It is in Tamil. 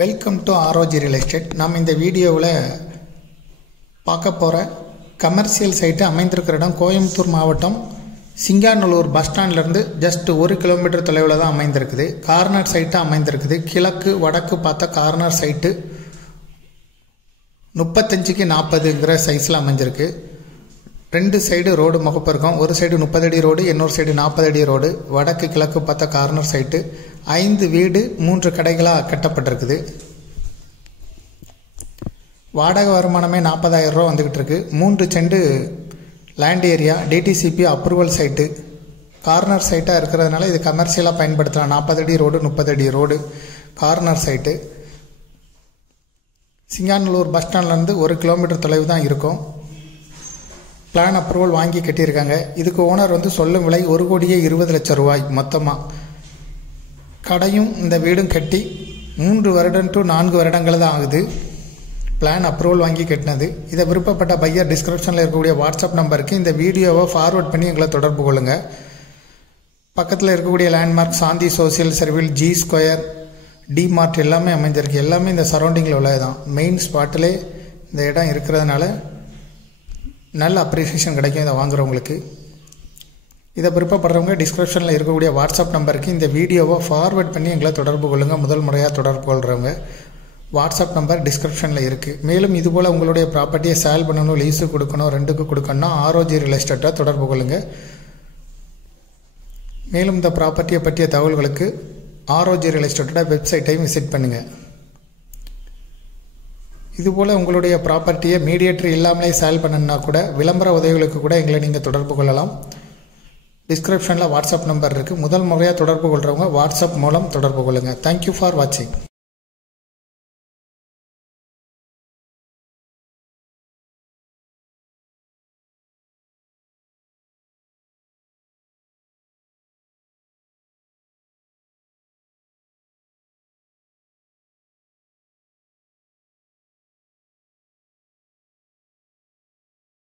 Welcome to ஆரோஜி real estate. நாம் இந்த வீடியோவில் பார்க்க போகிற கமர்ஷியல் சைட்டு அமைந்திருக்கிற இடம் கோயம்புத்தூர் மாவட்டம் சிங்காநல்லூர் பஸ் ஸ்டாண்ட்லேருந்து ஜஸ்ட் 1 கிலோமீட்டர் தொலைவில் தான் அமைந்திருக்குது. கார்னர் சைட்டாக அமைந்திருக்குது. கிழக்கு வடக்கு பார்த்த கார்னர் சைட்டு 35க்கு 40ங்கிற சைஸில் அமைஞ்சிருக்கு. 2 சைடு ரோடு முகப்பு இருக்கும். ஒரு சைடு 30 அடி ரோடு, இன்னொரு சைடு 40 அடி ரோடு. வடக்கு கிழக்கு பார்த்த கார்னர் சைட்டு. 5 வீடு 3 கடைகளாக கட்டப்பட்டிருக்குது. வாடகை வருமானமே 40,000 ரூபா வந்துக்கிட்டு இருக்கு. 3 cent land area, DTCP approval site. Corner சைட்டாக இருக்கிறதுனால இது கமர்ஷியலாக பயன்படுத்தலாம். 40 அடி ரோடு, 30 அடி road, corner site. Singanallur bus ஸ்டாண்ட்லேருந்து 1 கிலோமீட்டர் தொலைவு தான் இருக்கும். பிளான் அப்ரூவல் வாங்கி கட்டியிருக்காங்க. இதுக்கு ஓனர் சொல்லும் விலை 1,20,00,000 ரூபாய் மொத்தமாக. கடையும் இந்த வீடும் கட்டி 3 வருடம் டு 4 வருடங்கள் தான் ஆகுது. பிளான் அப்ரூவல் வாங்கி கட்டினது. இதை விருப்பப்பட்ட பையர் டிஸ்கிரிப்ஷனில் இருக்கக்கூடிய வாட்ஸ்அப் நம்பருக்கு இந்த வீடியோவை ஃபார்வர்ட் பண்ணி எங்களை தொடர்பு கொள்ளுங்கள். பக்கத்தில் இருக்கக்கூடிய landmark Shanthi social service, G square, DMart எல்லாமே அமைஞ்சிருக்கு. எல்லாமே இந்த சரௌண்டிங்கில் உள்ளது தான். மெயின் ஸ்பாட்டிலே இந்த இடம் இருக்கிறதுனால நல்ல அப்ரிசியேஷன் கிடைக்கும் இதை வாங்குறவங்களுக்கு. இதை விருப்பப்படுறவங்க டிஸ்கிரிப்ஷனில் இருக்கக்கூடிய வாட்ஸ்அப் நம்பருக்கு இந்த வீடியோவை ஃபார்வர்ட் பண்ணி எங்களை தொடர்பு கொள்ளுங்கள். முதல் முறையாக தொடர்பு கொள்கிறவங்க வாட்ஸ்அப் நம்பர் டிஸ்கிரிப்ஷனில் இருக்குது. மேலும் இதுபோல் உங்களுடைய ப்ராப்பர்ட்டியை சேல் பண்ணணும், லீஸு கொடுக்கணும், ரெண்டுக்கு கொடுக்கணும்னா ஆரோஜி ரியல் எஸ்டேட்டை தொடர்பு கொள்ளுங்கள். மேலும் இந்த ப்ராப்பர்ட்டியை பற்றிய தகவல்களுக்கு ஆரோஜி ரியல் எஸ்டேட்டோட வெப்சைட்டையும் விசிட் பண்ணுங்கள். இதுபோல் உங்களுடைய ப்ராப்பர்ட்டியை மீடியேட்டர் இல்லாமலே சேல் பண்ணணுன்னா கூட விளம்பர உதவிகளுக்கு கூட எங்களை நீங்கள் தொடர்பு கொள்ளலாம். டிஸ்கிரிப்ஷனில் வாட்ஸ்அப் நம்பர் இருக்குது. முதல் முறையாக தொடர்பு கொள்கிறவங்க வாட்ஸ்அப் மூலம் தொடர்பு கொள்ளுங்கள். தேங்க்யூ ஃபார் வாட்சிங்.